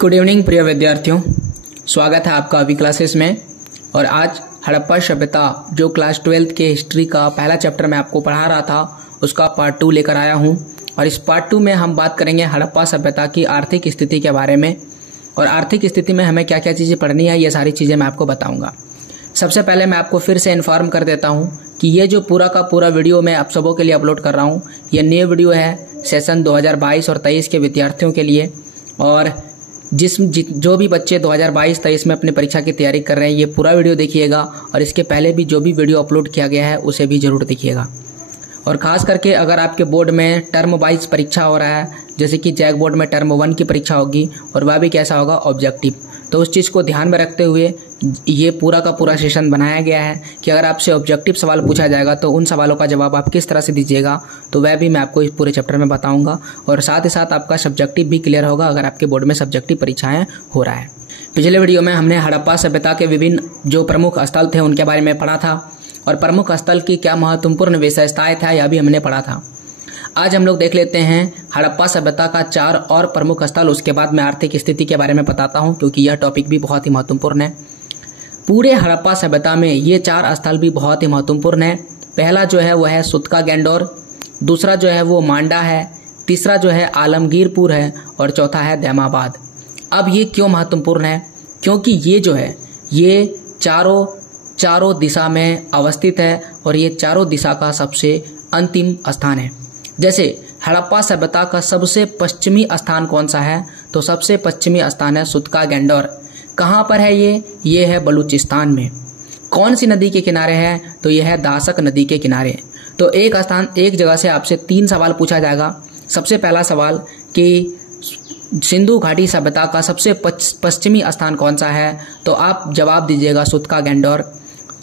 Good evening प्रिय विद्यार्थियों, स्वागत है आपका अभी क्लासेस में। और आज हड़प्पा सभ्यता जो क्लास 12th के हिस्ट्री का पहला चैप्टर मैं आपको पढ़ा रहा था उसका पार्ट 2 लेकर आया हूं। और इस पार्ट 2 में हम बात करेंगे हड़प्पा सभ्यता की आर्थिक स्थिति के बारे में। और आर्थिक स्थिति में हमें क्या क्या चीज़ें पढ़नी है, ये सारी चीज़ें मैं आपको बताऊँगा। सबसे पहले मैं आपको फिर से इन्फॉर्म कर देता हूँ कि ये जो पूरा का पूरा वीडियो मैं आप सबों के लिए अपलोड कर रहा हूँ, ये न्यू वीडियो है सेशन 2022 और 23 के विद्यार्थियों के लिए। और जो भी बच्चे 2022-23 में अपनी परीक्षा की तैयारी कर रहे हैं, ये पूरा वीडियो देखिएगा। और इसके पहले भी जो भी वीडियो अपलोड किया गया है उसे भी जरूर देखिएगा। और ख़ास करके अगर आपके बोर्ड में टर्म वाइज परीक्षा हो रहा है, जैसे कि जैक बोर्ड में टर्म 1 की परीक्षा होगी और वह भी कैसा होगा, ऑब्जेक्टिव, तो उस चीज़ को ध्यान में रखते हुए ये पूरा का पूरा सेशन बनाया गया है कि अगर आपसे ऑब्जेक्टिव सवाल पूछा जाएगा तो उन सवालों का जवाब आप किस तरह से दीजिएगा, तो वह भी मैं आपको इस पूरे चैप्टर में बताऊंगा। और साथ ही साथ आपका सब्जेक्टिव भी क्लियर होगा अगर आपके बोर्ड में सब्जेक्टिव परीक्षाएं हो रहा है। पिछले वीडियो में हमने हड़प्पा सभ्यता के विभिन्न जो प्रमुख स्थल थे उनके बारे में पढ़ा था और प्रमुख स्थल की क्या महत्वपूर्ण विशेषताएं था यह भी हमने पढ़ा था। आज हम लोग देख लेते हैं हड़प्पा सभ्यता का 4 और प्रमुख स्थल। उसके बाद मैं आर्थिक स्थिति के बारे में बताता हूं क्योंकि यह टॉपिक भी बहुत ही महत्वपूर्ण है। पूरे हड़प्पा सभ्यता में ये 4 स्थल भी बहुत ही महत्वपूर्ण है। पहला जो है वह है सुतका गैंडोर, दूसरा जो है वो मांडा है, तीसरा जो है आलमगीरपुर है और चौथा है दैमाबाद। अब ये क्यों महत्वपूर्ण है? क्योंकि ये जो है ये चारों दिशा में अवस्थित है और ये चारों दिशा का सबसे अंतिम स्थान है। जैसे हड़प्पा सभ्यता का सबसे पश्चिमी स्थान कौन सा है, तो सबसे पश्चिमी स्थान है सुतका गैंडोर। कहाँ पर है ये है बलूचिस्तान में। कौन सी नदी के किनारे है, तो यह है दासक नदी के किनारे। तो एक जगह से आपसे 3 सवाल पूछा जाएगा। सबसे पहला सवाल कि सिंधु घाटी सभ्यता का सबसे पश्चिमी स्थान कौन सा है, तो आप जवाब दीजिएगा सुतका गैंडोर,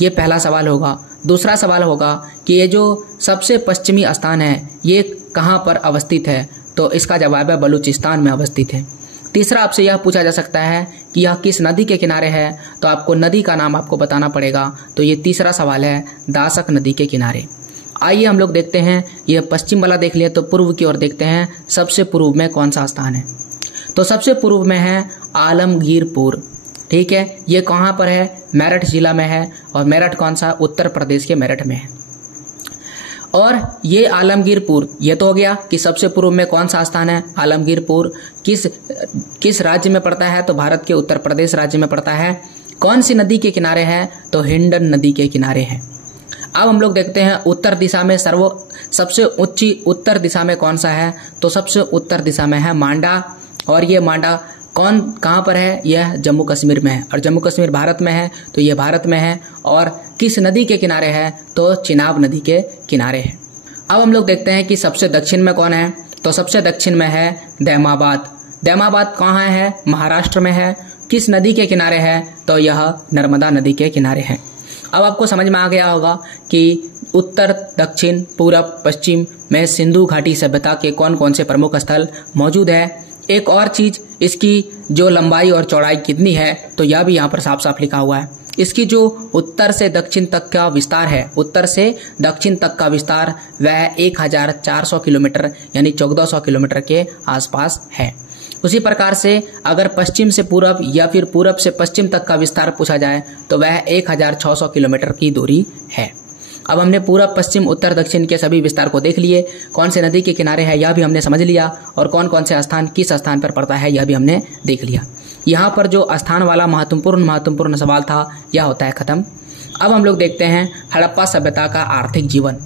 ये पहला सवाल होगा। दूसरा सवाल होगा कि ये जो सबसे पश्चिमी स्थान है ये कहाँ पर अवस्थित है, तो इसका जवाब है बलूचिस्तान में अवस्थित है। तीसरा आपसे यह पूछा जा सकता है कि यह किस नदी के किनारे है, तो आपको नदी का नाम आपको बताना पड़ेगा। तो ये तीसरा सवाल है दासक नदी के किनारे। आइए हम लोग देखते हैं, यह पश्चिम वाला देख लिया, तो पूर्व की ओर देखते हैं सबसे पूर्व में कौन सा स्थान है। तो सबसे पूर्व में है आलमगीरपुर। ठीक है, ये कहाँ पर है? मेरठ जिला में है। और मेरठ कौन सा? उत्तर प्रदेश के मेरठ में है। और ये आलमगीरपुर, ये तो हो गया कि सबसे पूर्व में कौन सा स्थान है। आलमगीरपुर किस राज्य में पड़ता है, तो भारत के उत्तर प्रदेश राज्य में पड़ता है। कौन सी नदी के किनारे है, तो हिंडन नदी के किनारे है। अब हम लोग देखते हैं उत्तर दिशा में सबसे ऊंची उत्तर दिशा में कौन सा है, तो सबसे उत्तर दिशा में है मांडा। और ये मांडा कहाँ पर है? यह जम्मू कश्मीर में है। और जम्मू कश्मीर भारत में है, तो ये भारत में है। और किस नदी के किनारे है, तो चिनाब नदी के किनारे है। अब हम लोग देखते हैं कि सबसे दक्षिण में कौन है, तो सबसे दक्षिण में है दैमाबाद। दैमाबाद कहाँ है? महाराष्ट्र में है। किस नदी के किनारे है, तो यह नर्मदा नदी के किनारे है। अब आपको समझ में आ गया होगा कि उत्तर, दक्षिण, पूरब, पश्चिम में सिंधु घाटी सभ्यता के कौन कौन से प्रमुख स्थल मौजूद है। एक और चीज, इसकी जो लंबाई और चौड़ाई कितनी है, तो यह भी यहाँ पर साफ साफ लिखा हुआ है। इसकी जो उत्तर से दक्षिण तक का विस्तार है, उत्तर से दक्षिण तक का विस्तार वह 1400 किलोमीटर यानी 1400 किलोमीटर के आसपास है। उसी प्रकार से अगर पश्चिम से पूरब या फिर पूरब से पश्चिम तक का विस्तार पूछा जाए तो वह 1600 किलोमीटर की दूरी है। अब हमने पूरब, पश्चिम, उत्तर, दक्षिण के सभी विस्तार को देख लिए। कौन से नदी के किनारे है यह भी हमने समझ लिया, और कौन कौन से स्थान किस स्थान पर पड़ता है यह भी हमने देख लिया। यहाँ पर जो स्थान वाला महत्वपूर्ण सवाल था यह होता है खत्म। अब हम लोग देखते हैं हड़प्पा सभ्यता का आर्थिक जीवन।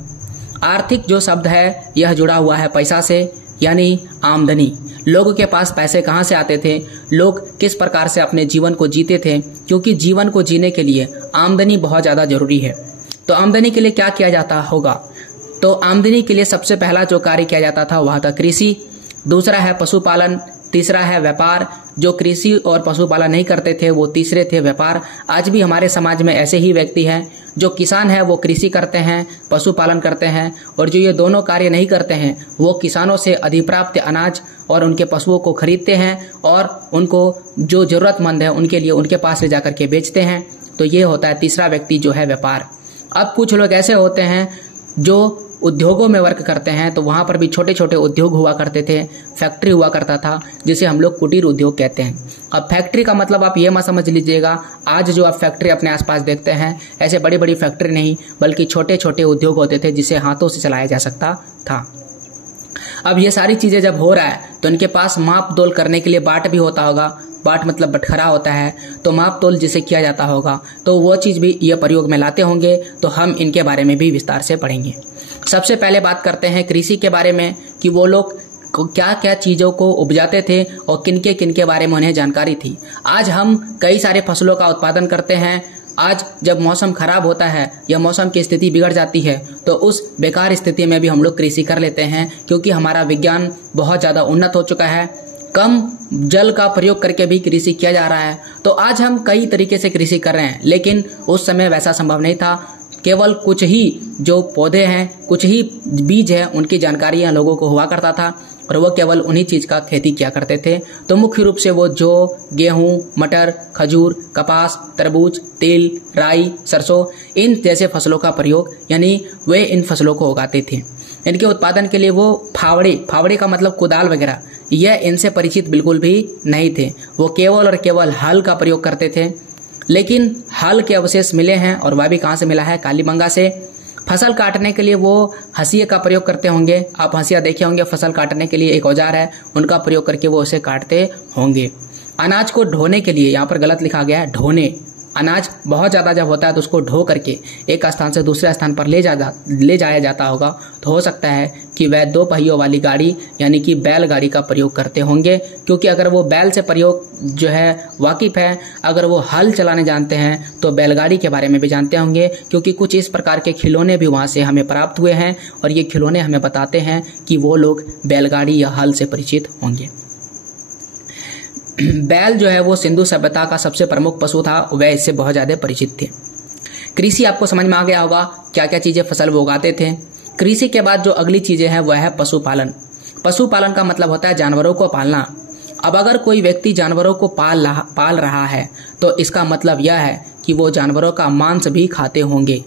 आर्थिक जो शब्द है यह जुड़ा हुआ है पैसा से, यानी आमदनी। लोगों के पास पैसे कहाँ से आते थे, लोग किस प्रकार से अपने जीवन को जीते थे, क्योंकि जीवन को जीने के लिए आमदनी बहुत ज़्यादा जरूरी है। तो आमदनी के लिए क्या किया जाता होगा, तो आमदनी के लिए सबसे पहला जो कार्य किया जाता था वह था कृषि, दूसरा है पशुपालन, तीसरा है व्यापार। जो कृषि और पशुपालन नहीं करते थे वो तीसरे थे व्यापार। आज भी हमारे समाज में ऐसे ही व्यक्ति हैं, जो किसान है वो कृषि करते हैं, पशुपालन करते हैं, और जो ये दोनों कार्य नहीं करते हैं वो किसानों से अधिप्राप्त अनाज और उनके पशुओं को खरीदते हैं और उनको जो जरूरतमंद है उनके लिए उनके पास ले जाकर के बेचते हैं। तो ये होता है तीसरा व्यक्ति जो है व्यापार। अब कुछ लोग ऐसे होते हैं जो उद्योगों में वर्क करते हैं तो वहाँ पर भी छोटे छोटे उद्योग हुआ करते थे, फैक्ट्री हुआ करता था जिसे हम लोग कुटीर उद्योग कहते हैं। अब फैक्ट्री का मतलब आप ये मत समझ लीजिएगा आज जो आप फैक्ट्री अपने आसपास देखते हैं ऐसे बड़ी बड़ी फैक्ट्री नहीं, बल्कि छोटे छोटे उद्योग होते थे जिसे हाथों से चलाया जा सकता था। अब ये सारी चीज़ें जब हो रहा है तो इनके पास माप तोल करने के लिए बाट भी होता होगा। बाट मतलब बटखरा होता है, तो माप तोल जिसे किया जाता होगा तो वो चीज़ भी ये प्रयोग में लाते होंगे। तो हम इनके बारे में भी विस्तार से पढ़ेंगे। सबसे पहले बात करते हैं कृषि के बारे में कि वो लोग क्या क्या चीज़ों को उपजाते थे और किनके बारे में उन्हें जानकारी थी। आज हम कई सारे फसलों का उत्पादन करते हैं। आज जब मौसम खराब होता है या मौसम की स्थिति बिगड़ जाती है तो उस बेकार स्थिति में भी हम लोग कृषि कर लेते हैं, क्योंकि हमारा विज्ञान बहुत ज़्यादा उन्नत हो चुका है। कम जल का प्रयोग करके भी कृषि किया जा रहा है। तो आज हम कई तरीके से कृषि कर रहे हैं, लेकिन उस समय वैसा संभव नहीं था। केवल कुछ ही जो पौधे हैं, कुछ ही बीज हैं, उनकी जानकारियाँ लोगों को हुआ करता था और वो केवल उन्हीं चीज़ का खेती किया करते थे। तो मुख्य रूप से वो जौ, गेहूं, मटर, खजूर, कपास, तरबूज, तिल, राई, सरसों इन जैसे फसलों का प्रयोग यानी वे इन फसलों को उगाते थे। इनके उत्पादन के लिए वो फावड़े का मतलब कुदाल वगैरह, यह इनसे परिचित बिल्कुल भी नहीं थे। वो केवल और केवल हल का प्रयोग करते थे। लेकिन हल के अवशेष मिले हैं और वह भी कहाँ से मिला है? कालीबंगा से। फसल काटने के लिए वो हंसिया का प्रयोग करते होंगे। आप हंसिया देखे होंगे, फसल काटने के लिए एक औजार है, उनका प्रयोग करके वो उसे काटते होंगे। अनाज को ढोने के लिए, यहाँ पर गलत लिखा गया है ढोने। अनाज बहुत ज़्यादा जब होता है तो उसको ढो करके एक स्थान से दूसरे स्थान पर ले जाया जाता होगा। तो हो सकता है कि वह 2 पहियों वाली गाड़ी यानी कि बैलगाड़ी का प्रयोग करते होंगे, क्योंकि अगर वो बैल से प्रयोग जो है वाकिफ है, अगर वो हल चलाने जानते हैं तो बैलगाड़ी के बारे में भी जानते होंगे, क्योंकि कुछ इस प्रकार के खिलौने भी वहाँ से हमें प्राप्त हुए हैं और ये खिलौने हमें बताते हैं कि वो लोग बैलगाड़ी या हल से परिचित होंगे। बैल जो है वो सिंधु सभ्यता का सबसे प्रमुख पशु था, वह इससे बहुत ज़्यादा परिचित थे। कृषि आपको समझ में आ गया होगा क्या क्या चीज़ें फसल वो उगाते थे। कृषि के बाद जो अगली चीज़ें हैं वह है पशुपालन। पशुपालन का मतलब होता है जानवरों को पालना। अब अगर कोई व्यक्ति जानवरों को पाल रहा है तो इसका मतलब यह है कि वो जानवरों का मांस भी खाते होंगे,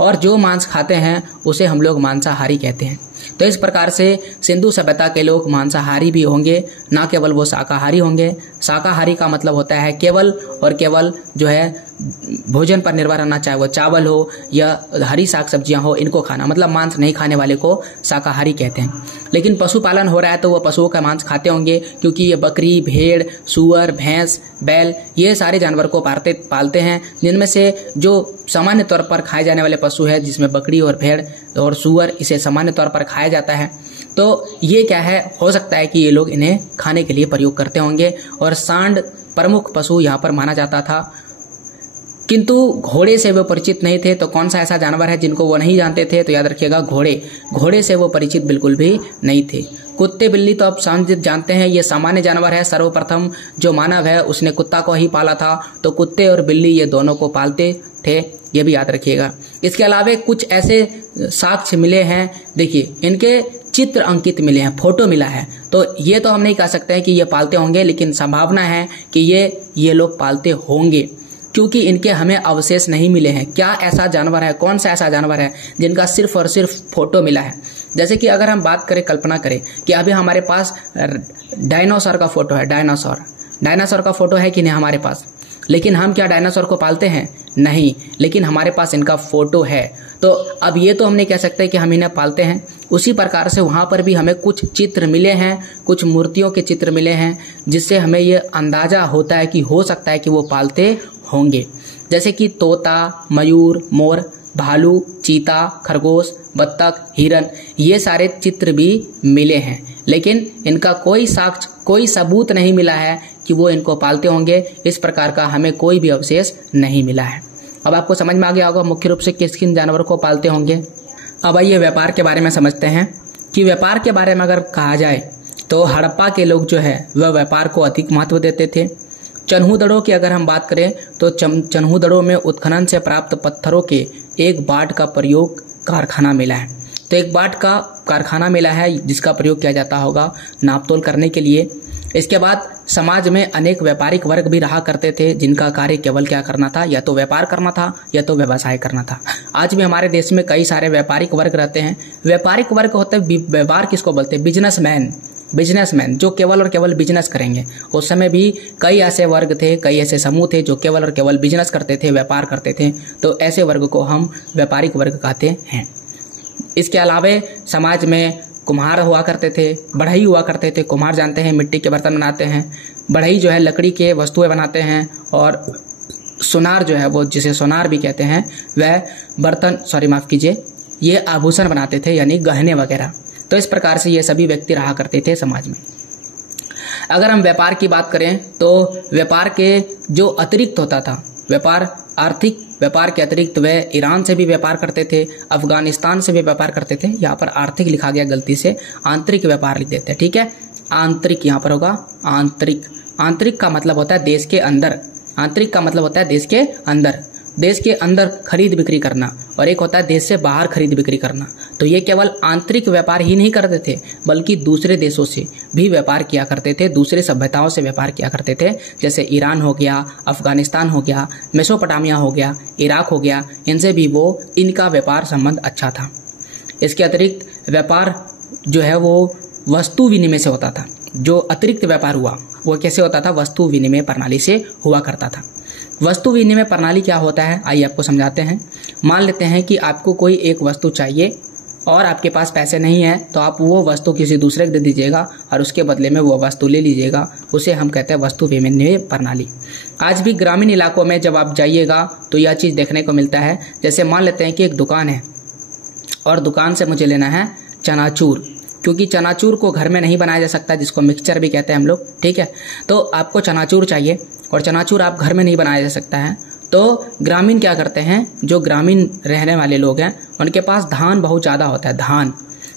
और जो मांस खाते हैं उसे हम लोग मांसाहारी कहते हैं। तो इस प्रकार से सिंधु सभ्यता के लोग मांसाहारी भी होंगे, ना केवल वो शाकाहारी होंगे। शाकाहारी का मतलब होता है केवल और केवल जो है भोजन पर निर्भर रहना, चाहे वो चावल हो या हरी साग सब्जियां हो, इनको खाना, मतलब मांस नहीं खाने वाले को शाकाहारी कहते हैं। लेकिन पशुपालन हो रहा है तो वो पशुओं का मांस खाते होंगे, क्योंकि ये बकरी, भेड़, सूअर, भैंस, बैल ये सारे जानवर को पालते हैं, जिनमें से जो सामान्य तौर पर खाए जाने वाले पशु है, जिसमें बकरी और भेड़ और सूअर इसे सामान्य तौर पर खाया जाता है। तो ये क्या है, हो सकता है कि ये लोग इन्हें खाने के लिए प्रयोग करते होंगे। और सांड प्रमुख पशु यहाँ पर माना जाता था, किंतु घोड़े से वो परिचित नहीं थे। तो कौन सा ऐसा जानवर है जिनको वो नहीं जानते थे? तो याद रखिएगा घोड़े से वो परिचित बिल्कुल भी नहीं थे। कुत्ते बिल्ली तो आप जानते हैं ये सामान्य जानवर है। सर्वप्रथम जो मानव है उसने कुत्ता को ही पाला था, तो कुत्ते और बिल्ली ये दोनों को पालते थे, ये भी याद रखिएगा। इसके अलावा कुछ ऐसे साक्ष्य मिले हैं, देखिए इनके चित्र अंकित मिले हैं, फोटो मिला है। तो ये तो हम नहीं कह सकते हैं कि ये पालते होंगे, लेकिन संभावना है कि ये लोग पालते होंगे, क्योंकि इनके हमें अवशेष नहीं मिले हैं। क्या ऐसा जानवर है, कौन सा ऐसा जानवर है जिनका सिर्फ और सिर्फ फोटो मिला है? जैसे कि अगर हम बात करें, कल्पना करें कि अभी हमारे पास डायनासोर का फोटो है, डायनासोर का फोटो है कि नहीं हमारे पास, लेकिन हम क्या डायनासोर को पालते हैं? नहीं, लेकिन हमारे पास इनका फोटो है। तो अब ये तो हम नहीं कह सकते कि हम इन्हें पालते हैं। उसी प्रकार से वहाँ पर भी हमें कुछ चित्र मिले हैं, कुछ मूर्तियों के चित्र मिले हैं, जिससे हमें ये अंदाजा होता है कि हो सकता है कि वो पालते होंगे। जैसे कि तोता, मयूर, मोर, भालू, चीता, खरगोश, बत्तख, हिरन, ये सारे चित्र भी मिले हैं, लेकिन इनका कोई साक्ष्य, कोई सबूत नहीं मिला है कि वो इनको पालते होंगे। इस प्रकार का हमें कोई भी अवशेष नहीं मिला है। अब आपको समझ में आ गया होगा मुख्य रूप से किन जानवरों को पालते होंगे। अब आइए व्यापार के बारे में समझते हैं कि व्यापार के बारे में अगर कहा जाए तो हड़प्पा के लोग जो है वह व्यापार को अधिक महत्व देते थे। चन्हूदड़ों की अगर हम बात करें तो चन्हूदड़ों में उत्खनन से प्राप्त पत्थरों के एक बाट का प्रयोग कारखाना मिला है। तो एक बाट का कारखाना मिला है जिसका प्रयोग किया जाता होगा नापतोल करने के लिए। इसके बाद समाज में अनेक व्यापारिक वर्ग भी रहा करते थे, जिनका कार्य केवल क्या करना था, या तो व्यापार करना था या तो व्यवसाय करना था। आज भी हमारे देश में कई सारे व्यापारिक वर्ग रहते हैं। व्यापारिक वर्ग होते हैं, व्यापार किसको बोलते हैं, बिजनेसमैन जो केवल और केवल बिजनेस करेंगे। उस समय भी कई ऐसे वर्ग थे, कई ऐसे समूह थे जो केवल और केवल बिजनेस करते थे, व्यापार करते थे, तो ऐसे वर्ग को हम व्यापारिक वर्ग कहते हैं। इसके अलावा समाज में कुम्हार हुआ करते थे, बढ़ई हुआ करते थे। कुम्हार जानते हैं मिट्टी के बर्तन बनाते हैं, बढ़ई जो है लकड़ी के वस्तुएं बनाते हैं, और सोनार जो है वो जिसे सोनार भी कहते हैं वह बर्तन माफ कीजिए ये आभूषण बनाते थे, यानी गहने वगैरह। तो इस प्रकार से ये सभी व्यक्ति रहा करते थे समाज में। अगर हम व्यापार की बात करें तो व्यापार के जो अतिरिक्त होता था, व्यापार आर्थिक व्यापार के अतिरिक्त वे ईरान से भी व्यापार करते थे, अफगानिस्तान से भी व्यापार करते थे। यहाँ पर आर्थिक लिखा गया गलती से, आंतरिक व्यापार लिख देते हैं, ठीक है। आंतरिक यहाँ पर होगा आंतरिक। आंतरिक का मतलब होता है देश के अंदर, आंतरिक का मतलब होता है देश के अंदर, देश के अंदर खरीद बिक्री करना, और एक होता है देश से बाहर खरीद बिक्री करना। तो ये केवल आंतरिक व्यापार ही नहीं करते थे, बल्कि दूसरे देशों से भी व्यापार किया करते थे, दूसरे सभ्यताओं से व्यापार किया करते थे। जैसे ईरान हो गया, अफगानिस्तान हो गया, मेसोपोटामिया हो गया, इराक हो गया, इनसे भी इनका व्यापार संबंध अच्छा था। इसके अतिरिक्त व्यापार जो है वो वस्तु विनिमय से होता था। जो अतिरिक्त व्यापार हुआ वो कैसे होता था, वस्तु विनिमय प्रणाली से हुआ करता था। वस्तु विनिमय प्रणाली क्या होता है, आइए आपको समझाते हैं। मान लेते हैं कि आपको कोई एक वस्तु चाहिए और आपके पास पैसे नहीं है, तो आप वो वस्तु किसी दूसरे को दे दीजिएगा और उसके बदले में वो वस्तु ले लीजिएगा। उसे हम कहते हैं वस्तु विनिमय प्रणाली। आज भी ग्रामीण इलाकों में जब आप जाइएगा तो यह चीज़ देखने को मिलता है। जैसे मान लेते हैं कि एक दुकान है और दुकान से मुझे लेना है चनाचूर, क्योंकि चनाचूर को घर में नहीं बनाया जा सकता, जिसको मिक्सचर भी कहते हैं हम लोग, ठीक है। तो आपको चनाचूर चाहिए और चनाचूर आप घर में नहीं बनाया जा सकता है, तो ग्रामीण क्या करते हैं, जो ग्रामीण रहने वाले लोग हैं उनके पास धान बहुत ज़्यादा होता है, धान,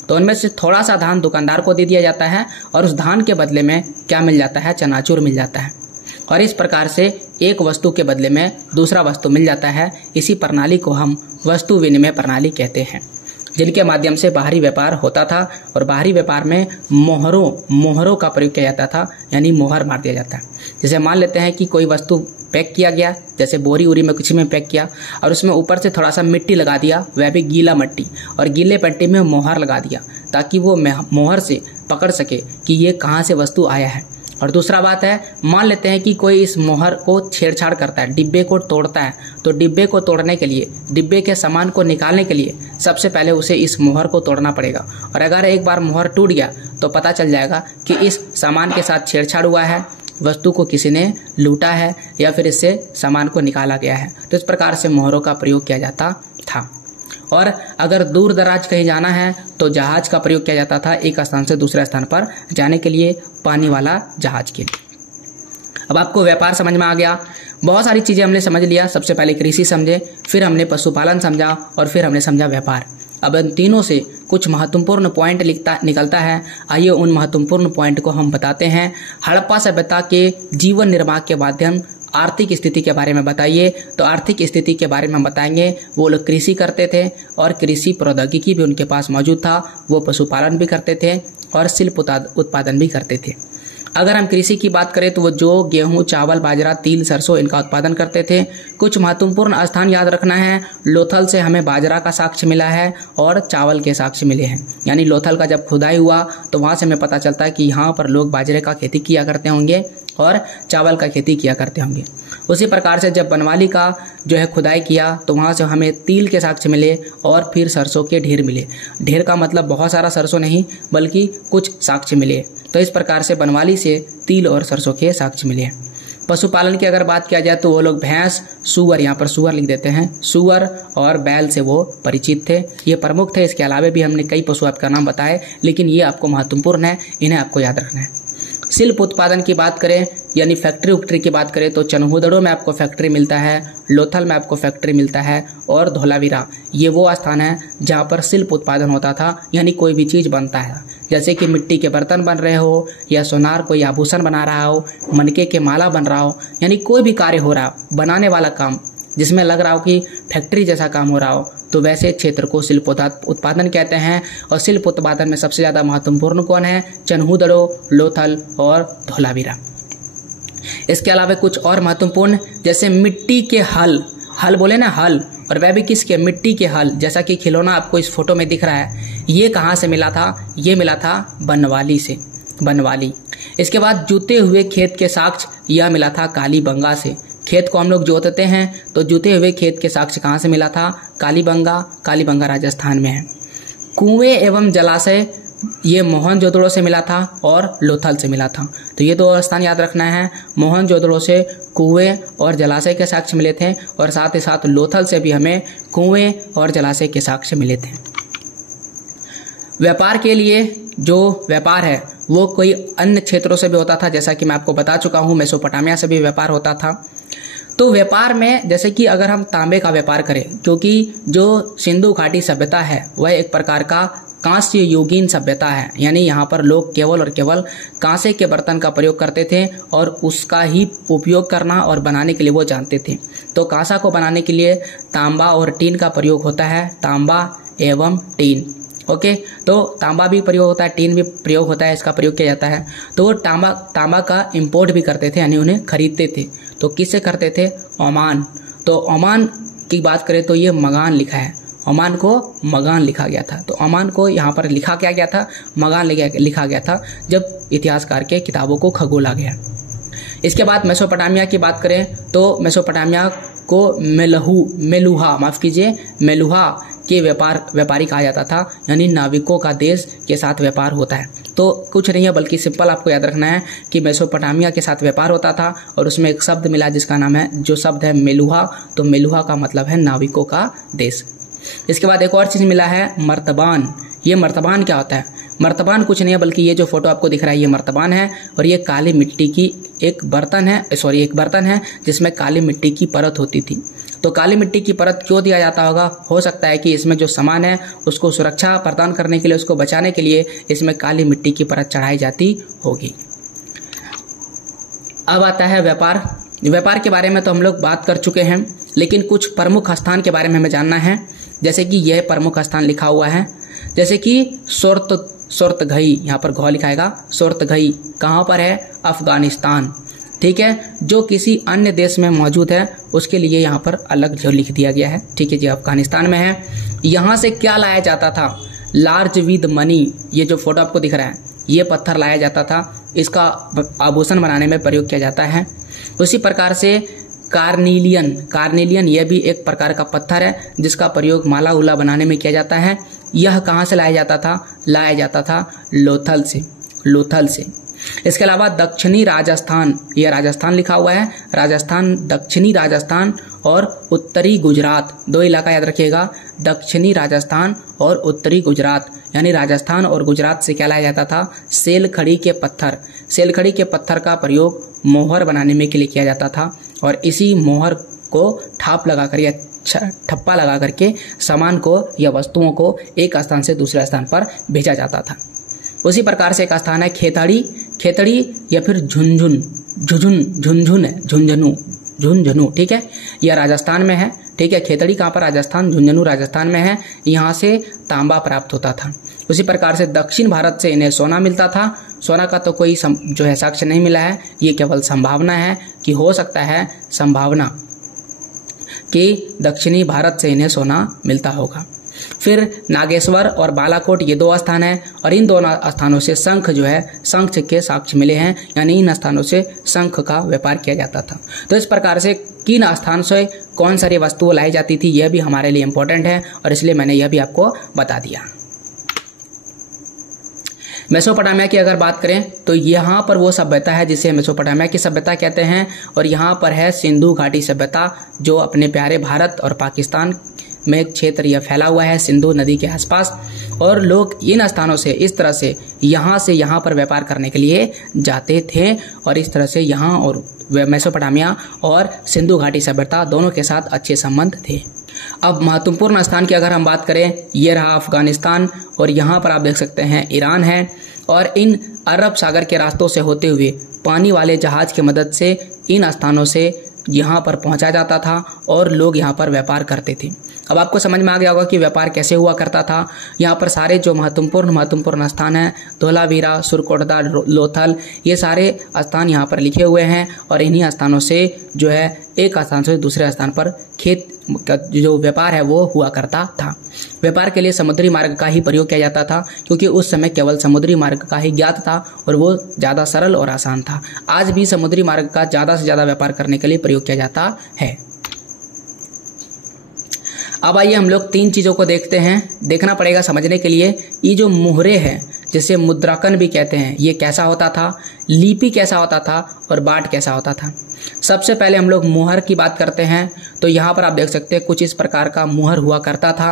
तो उनमें से थोड़ा सा धान दुकानदार को दे दिया जाता है और उस धान के बदले में क्या मिल जाता है, चनाचूर मिल जाता है। और इस प्रकार से एक वस्तु के बदले में दूसरा वस्तु मिल जाता है। इसी प्रणाली को हम वस्तु विनिमय प्रणाली कहते हैं, जिनके माध्यम से बाहरी व्यापार होता था। और बाहरी व्यापार में मोहरों का प्रयोग किया जाता था, यानी मोहर मार दिया जाता है। जैसे मान लेते हैं कि कोई वस्तु पैक किया गया, जैसे बोरी उरी में कुछ में पैक किया और उसमें ऊपर से थोड़ा सा मिट्टी लगा दिया, वह भी गीला मिट्टी, और गीले पट्टी में मोहर लगा दिया ताकि वो मोहर से पकड़ सके कि ये कहाँ से वस्तु आया है। और दूसरा बात है, मान लेते हैं कि कोई इस मोहर को छेड़छाड़ करता है, डिब्बे को तोड़ता है, तो डिब्बे को तोड़ने के लिए, डिब्बे के सामान को निकालने के लिए सबसे पहले उसे इस मोहर को तोड़ना पड़ेगा। और अगर एक बार मोहर टूट गया तो पता चल जाएगा कि इस सामान के साथ छेड़छाड़ हुआ है, वस्तु को किसी ने लूटा है या फिर इससे सामान को निकाला गया है। तो इस प्रकार से मोहरों का प्रयोग किया जाता था। और अगर दूर दराज कहीं जाना है तो जहाज का प्रयोग किया जाता था, एक स्थान से दूसरे स्थान पर जाने के लिए, पानी वाला जहाज के। अब आपको व्यापार समझ में आ गया, बहुत सारी चीजें हमने समझ लिया। सबसे पहले कृषि समझे, फिर हमने पशुपालन समझा और फिर हमने समझा व्यापार। अब इन तीनों से कुछ महत्वपूर्ण पॉइंट निकलता है। आइए उन महत्वपूर्ण पॉइंट को हम बताते हैं। हड़प्पा सभ्यता के जीवन निर्वाह के माध्यम आर्थिक स्थिति के बारे में बताइए। तो आर्थिक स्थिति के बारे में हम बताएंगे, वो लोग कृषि करते थे और कृषि प्रौद्योगिकी भी उनके पास मौजूद था। वो पशुपालन भी करते थे और शिल्प उत्पादन भी करते थे। अगर हम कृषि की बात करें तो वो जो गेहूं, चावल, बाजरा, तिल, सरसों इनका उत्पादन करते थे। कुछ महत्वपूर्ण स्थान याद रखना है। लोथल से हमें बाजरा का साक्ष्य मिला है और चावल के साक्ष्य मिले हैं। यानी लोथल का जब खुदाई हुआ तो वहां से हमें पता चलता है कि यहाँ पर लोग बाजरे का खेती किया करते होंगे और चावल का खेती किया करते होंगे। उसी प्रकार से जब बनवाली का जो है खुदाई किया तो वहाँ से हमें तिल के साक्ष्य मिले और फिर सरसों के ढेर मिले। ढेर का मतलब बहुत सारा सरसों नहीं, बल्कि कुछ साक्ष्य मिले। तो इस प्रकार से बनवाली से तिल और सरसों के साक्ष्य मिले। पशुपालन की अगर बात किया जाए तो वो लोग भैंस, सुअर, यहाँ पर सुअर लिख देते हैं, सुअर और बैल से वो परिचित थे। ये प्रमुख थे। इसके अलावा भी हमने कई पशु आपका नाम बताए, लेकिन ये आपको महत्वपूर्ण है, इन्हें आपको याद रखना है। शिल्प उत्पादन की बात करें यानी फैक्ट्री उक्ट्री की बात करें तो चनहुदड़ो में आपको फैक्ट्री मिलता है, लोथल में आपको फैक्ट्री मिलता है और धोलावीरा ये वो स्थान है जहाँ पर शिल्प उत्पादन होता था। यानी कोई भी चीज़ बनता है, जैसे कि मिट्टी के बर्तन बन रहे हो या सोनार कोई आभूषण बना रहा हो, मनके के माला बन रहा हो, यानी कोई भी कार्य हो रहा हो, बनाने वाला काम जिसमें लग रहा हो कि फैक्ट्री जैसा काम हो रहा हो, तो वैसे क्षेत्र को शिल्प उत्पादन कहते हैं। और शिल्प उत्पादन में सबसे ज़्यादा महत्वपूर्ण कौन है? चन्हूदड़ो, लोथल और धोलावीरा। इसके अलावा कुछ और महत्वपूर्ण, जैसे मिट्टी के हल, हल बोले ना हल, और वह भी किसके? मिट्टी के हल, जैसा कि खिलौना आपको इस फोटो में दिख रहा है। ये कहाँ से मिला था? ये मिला था बनवाली से, बनवाली। इसके बाद जूते हुए खेत के साक्ष्य, यह मिला था कालीबंगा से। खेत को हम लोग जोतते हैं, तो जूते हुए खेत के साक्ष्य कहाँ से मिला था? कालीबंगा, कालीबंगा राजस्थान में है। कुएं एवं जलाशय, ये मोहनजोदड़ो से मिला था और लोथल से मिला था। तो ये दो स्थान याद रखना है, मोहनजोदड़ो से कुएं और जलाशय के साक्ष्य मिले थे, और साथ ही साथ लोथल से भी हमें कुएं और जलाशय के साक्ष्य मिले थे। व्यापार के लिए जो व्यापार है वो कोई अन्य क्षेत्रों से भी होता था, जैसा कि मैं आपको बता चुका हूँ, मेसोपोटामिया से भी व्यापार होता था। तो व्यापार में जैसे कि अगर हम तांबे का व्यापार करें, क्योंकि जो सिंधु घाटी सभ्यता है वह एक प्रकार का कांस्य युगीन सभ्यता है, यानी यहाँ पर लोग केवल और केवल कांसे के बर्तन का प्रयोग करते थे और उसका ही उपयोग करना और बनाने के लिए वो जानते थे। तो कांसा को बनाने के लिए तांबा और टीन का प्रयोग होता है, तांबा एवं टीन। ओके, तो तांबा भी प्रयोग होता है, टीन भी प्रयोग होता है, इसका प्रयोग किया जाता है। तो वो तांबा का इंपोर्ट भी करते थे, यानी उन्हें खरीदते थे। तो किससे करते थे? ओमान। तो ओमान की बात करें तो ये मगान लिखा है, ओमान को मगान लिखा गया था। तो ओमान को यहाँ पर लिखा क्या गया था? मगान लिखा गया था, जब इतिहासकार के किताबों को खगोला गया। इसके बाद मेसोपोटामिया की बात करें तो मेसोपोटामिया को मेलुहा के व्यापारी कहा जाता था, यानी नाविकों का देश के साथ व्यापार होता है। तो कुछ नहीं है बल्कि सिंपल आपको याद रखना है कि मेसोपोटामिया के साथ व्यापार होता था और उसमें एक शब्द मिला जिसका नाम है, जो शब्द है मेलुहा। तो मेलुहा का मतलब है नाविकों का देश। इसके बाद एक और चीज मिला है, मर्तबान। ये मर्तबान क्या होता है? मर्तबान कुछ नहीं है बल्कि ये जो फोटो आपको दिख रहा है ये मर्तबान है, और ये काली मिट्टी की एक बर्तन है जिसमें काली मिट्टी की परत होती थी। तो काली मिट्टी की परत क्यों दिया जाता होगा? हो सकता है कि इसमें जो सामान है उसको सुरक्षा प्रदान करने के लिए, उसको बचाने के लिए इसमें काली मिट्टी की परत चढ़ाई जाती होगी। अब आता है व्यापार। व्यापार के बारे में तो हम लोग बात कर चुके हैं, लेकिन कुछ प्रमुख स्थान के बारे में हमें जानना है। जैसे कि यह प्रमुख स्थान लिखा हुआ है, जैसे कि सोर्तघई, यहाँ पर घ लिखाएगा, सोर्तघई कहाँ पर है? अफगानिस्तान। ठीक है, जो किसी अन्य देश में मौजूद है उसके लिए यहाँ पर अलग जो लिख दिया गया है। ठीक है जी, अफगानिस्तान में है। यहाँ से क्या लाया जाता था? Large with money. ये जो फोटो आपको दिख रहा है ये पत्थर लाया जाता था, इसका आभूषण बनाने में प्रयोग किया जाता है। उसी प्रकार से कार्नेलियन यह भी एक प्रकार का पत्थर है जिसका प्रयोग माला उला बनाने में किया जाता है। यह कहाँ से लाया जाता था? लाया जाता था लोथल से। इसके अलावा दक्षिणी राजस्थान, यह राजस्थान लिखा हुआ है, राजस्थान, दक्षिणी राजस्थान और उत्तरी गुजरात, दो इलाका याद रखिएगा, दक्षिणी राजस्थान और उत्तरी गुजरात। यानी राजस्थान और गुजरात से क्या लाया जाता था? सेलखड़ी के पत्थर का प्रयोग मोहर बनाने में के लिए किया जाता था, और इसी मोहर को ठाप लगाकर या ठप्पा लगा करके सामान को या वस्तुओं को एक स्थान से दूसरे स्थान पर भेजा जाता था। उसी प्रकार से एक स्थान है खेतड़ी या फिर झुंझुनू। ठीक है, यह राजस्थान में है। ठीक है, खेतड़ी कहाँ पर? राजस्थान। झुंझुनू राजस्थान में है। यहाँ से तांबा प्राप्त होता था। उसी प्रकार से दक्षिण भारत से इन्हें सोना मिलता था। सोना का तो कोई जो है साक्ष्य नहीं मिला है, ये केवल संभावना है कि हो सकता है, संभावना कि दक्षिणी भारत से इन्हें सोना मिलता होगा। फिर नागेश्वर और बालाकोट ये दो स्थान है, और इन दोनों स्थानों से शंख के साक्ष्य मिले हैं, यानी इन स्थानों से शंख का व्यापार किया जाता था। तो इस प्रकार से किन स्थान से कौन सारी वस्तुएं लाई जाती थी यह भी हमारे लिए इम्पोर्टेंट है, और इसलिए मैंने यह भी आपको बता दिया। मेसोपोटामिया की अगर बात करें तो यहाँ पर वो सभ्यता है जिसे मेसोपोटामिया की सभ्यता कहते हैं, और यहाँ पर है सिंधु घाटी सभ्यता जो अपने प्यारे भारत और पाकिस्तान में क्षेत्र यह फैला हुआ है, सिंधु नदी के आसपास। और लोग इन स्थानों से इस तरह से यहाँ पर व्यापार करने के लिए जाते थे, और इस तरह से यहाँ और मेसोपोटामिया और सिंधु घाटी सभ्यता दोनों के साथ अच्छे संबंध थे। अब महत्वपूर्ण स्थान की अगर हम बात करें, ये रहा अफगानिस्तान, और यहाँ पर आप देख सकते हैं ईरान है, और इन अरब सागर के रास्तों से होते हुए पानी वाले जहाज की मदद से इन स्थानों से यहाँ पर पहुँचा जाता था और लोग यहाँ पर व्यापार करते थे। अब आपको समझ में आ गया होगा कि व्यापार कैसे हुआ करता था। यहाँ पर सारे जो महत्वपूर्ण स्थान हैं, धोलावीरा, सुरकोटदा, लोथल, ये सारे स्थान यहाँ पर लिखे हुए हैं और इन्हीं स्थानों से जो है एक स्थान से दूसरे स्थान पर खेत का जो व्यापार है वो हुआ करता था। व्यापार के लिए समुद्री मार्ग का ही प्रयोग किया जाता था क्योंकि उस समय केवल समुद्री मार्ग का ही ज्ञात था और वो ज़्यादा सरल और आसान था। आज भी समुद्री मार्ग का ज़्यादा से ज़्यादा व्यापार करने के लिए प्रयोग किया जाता है। अब आइए हम लोग 3 चीज़ों को देखते हैं, देखना पड़ेगा समझने के लिए। ये जो मुहरे हैं जिसे मुद्रांकन भी कहते हैं, ये कैसा होता था, लिपि कैसा होता था और बाट कैसा होता था। सबसे पहले हम लोग मुहर की बात करते हैं। तो यहाँ पर आप देख सकते हैं कुछ इस प्रकार का मुहर हुआ करता था।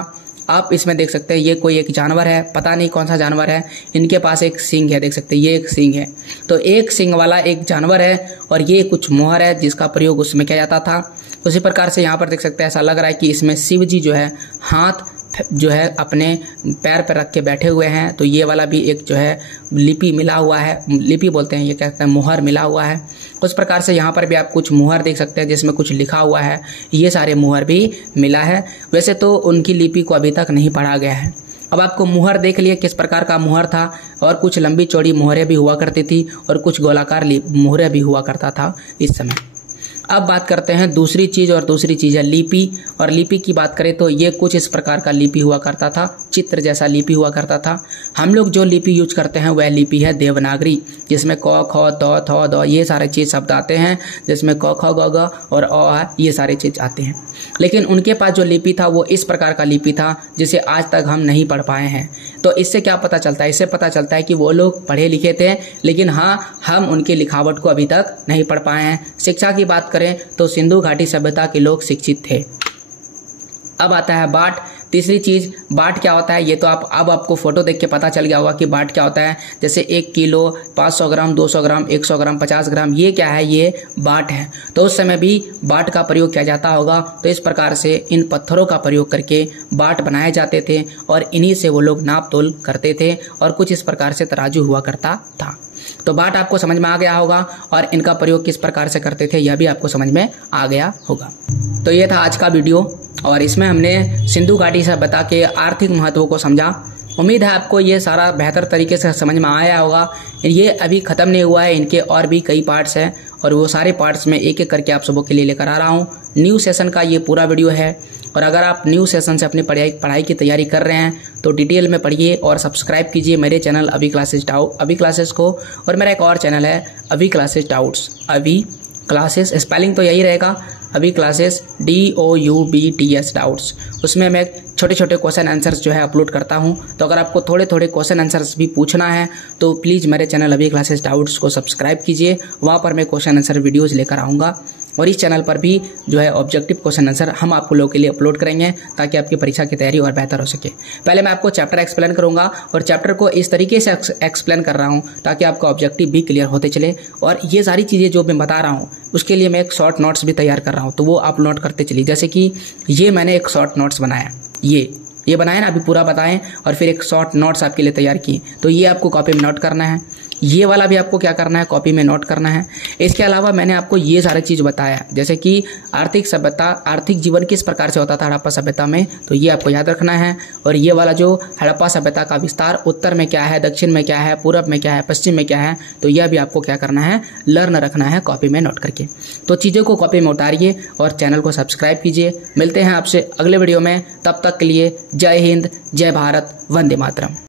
आप इसमें देख सकते हैं ये कोई एक जानवर है, पता नहीं कौन सा जानवर है। इनके पास एक सींग है, देख सकते हैं ये एक सींग है। तो एक सींग वाला एक जानवर है और ये कुछ मुहर है जिसका प्रयोग उसमें किया जाता था। उसी प्रकार से यहाँ पर देख सकते हैं ऐसा लग रहा है कि इसमें शिव जी जो है हाथ जो है अपने पैर पर रख के बैठे हुए हैं। तो ये वाला भी एक जो है लिपि मिला हुआ है, लिपि बोलते हैं, ये कहते हैं मुहर मिला हुआ है। उस प्रकार से यहाँ पर भी आप कुछ मुहर देख सकते हैं जिसमें कुछ लिखा हुआ है, ये सारे मुहर भी मिला है। वैसे तो उनकी लिपि को अभी तक नहीं पढ़ा गया है। अब आपको मुहर देख लिए किस प्रकार का मुहर था, और कुछ लंबी चौड़ी मुहरें भी हुआ करती थी और कुछ गोलाकार मुहरें भी हुआ करता था इस समय। अब बात करते हैं दूसरी चीज़, और दूसरी चीज़ है लिपि। और लिपि की बात करें तो ये कुछ इस प्रकार का लिपि हुआ करता था, चित्र जैसा लिपि हुआ करता था। हम लोग जो लिपि यूज करते हैं वह लिपि है देवनागरी, जिसमें क ख त थ द ये सारे चीज़ शब्द आते हैं, जिसमें क ख ग घ और अ ये सारे चीज़ आते हैं। लेकिन उनके पास जो लिपि था वो इस प्रकार का लिपि था जिसे आज तक हम नहीं पढ़ पाए हैं। तो इससे क्या पता चलता है? इससे पता चलता है कि वो लोग पढ़े लिखे थे, लेकिन हाँ हम उनकी लिखावट को अभी तक नहीं पढ़ पाए हैं। शिक्षा की बात करें तो सिंधु घाटी सभ्यता के लोग शिक्षित थे। अब आता है बाट। तीसरी चीज, बाट क्या होता है ये तो अब आपको फोटो देख के पता चल गया होगा कि बाट क्या होता है। जैसे 1 किलो, 500 ग्राम, 200 ग्राम, 100 ग्राम, 50 ग्राम, ये क्या है? ये बाट है। तो उस समय भी बाट का प्रयोग किया जाता होगा। तो इस प्रकार से इन पत्थरों का प्रयोग करके बाट बनाए जाते थे और इन्हीं से वो लोग नाप तोल करते थे और कुछ इस प्रकार से तराजू हुआ करता था। तो बाट आपको समझ में आ गया होगा और इनका प्रयोग किस प्रकार से करते थे यह भी आपको समझ में आ गया होगा। तो ये था आज का वीडियो और इसमें हमने सिंधु घाटी सभ्यता के आर्थिक महत्व को समझा। उम्मीद है आपको ये सारा बेहतर तरीके से समझ में आया होगा। ये अभी ख़त्म नहीं हुआ है, इनके और भी कई पार्ट्स हैं और वो सारे पार्ट्स में एक एक करके आप सबों के लिए लेकर आ रहा हूँ। न्यू सेशन का ये पूरा वीडियो है और अगर आप न्यू सेशन से अपनी पढ़ाई की तैयारी कर रहे हैं तो डिटेल में पढ़िए और सब्सक्राइब कीजिए मेरे चैनल अभी क्लासेस को। और मेरा एक और चैनल है अभी क्लासेस डाउट्स। अभी क्लासेस स्पेलिंग तो यही रहेगा, अभी क्लासेस DOUBTS डाउट्स। उसमें मैं छोटे छोटे क्वेश्चन आंसर्स जो है अपलोड करता हूं। तो अगर आपको थोड़े थोड़े क्वेश्चन आंसर्स भी पूछना है तो प्लीज़ मेरे चैनल अभी क्लासेस डाउट्स को सब्सक्राइब कीजिए। वहाँ पर मैं क्वेश्चन आंसर वीडियोज़ लेकर आऊँगा और इस चैनल पर भी जो है ऑब्जेक्टिव क्वेश्चन आंसर हम आपको लोगों के लिए अपलोड करेंगे ताकि आपकी परीक्षा की तैयारी और बेहतर हो सके। पहले मैं आपको चैप्टर एक्सप्लेन करूंगा और चैप्टर को इस तरीके से एक्सप्लेन कर रहा हूं ताकि आपका ऑब्जेक्टिव भी क्लियर होते चले। और ये सारी चीज़ें जो मैं बता रहा हूँ उसके लिए मैं एक शॉर्ट नोट्स भी तैयार कर रहा हूँ, तो वो आप नोट करते चलिए। जैसे कि ये मैंने एक शॉर्ट नोट्स बनाया, ये बनाए ना, अभी पूरा बताएं और फिर एक शॉर्ट नोट्स आपके लिए तैयार किए। तो ये आपको कॉपी में नोट करना है, ये वाला भी आपको क्या करना है, कॉपी में नोट करना है। इसके अलावा मैंने आपको ये सारी चीज़ बताया जैसे कि आर्थिक जीवन किस प्रकार से होता था हड़प्पा सभ्यता में, तो ये आपको याद रखना है। और ये वाला जो हड़प्पा सभ्यता का विस्तार उत्तर में क्या है, दक्षिण में क्या है, पूर्व में क्या है, पश्चिम में क्या है, तो यह भी आपको क्या करना है, लर्न रखना है कॉपी में नोट करके। तो चीज़ों को कॉपी में उतारिए और चैनल को सब्सक्राइब कीजिए। मिलते हैं आपसे अगले वीडियो में, तब तक के लिए जय हिंद, जय भारत, वंदे मातरम।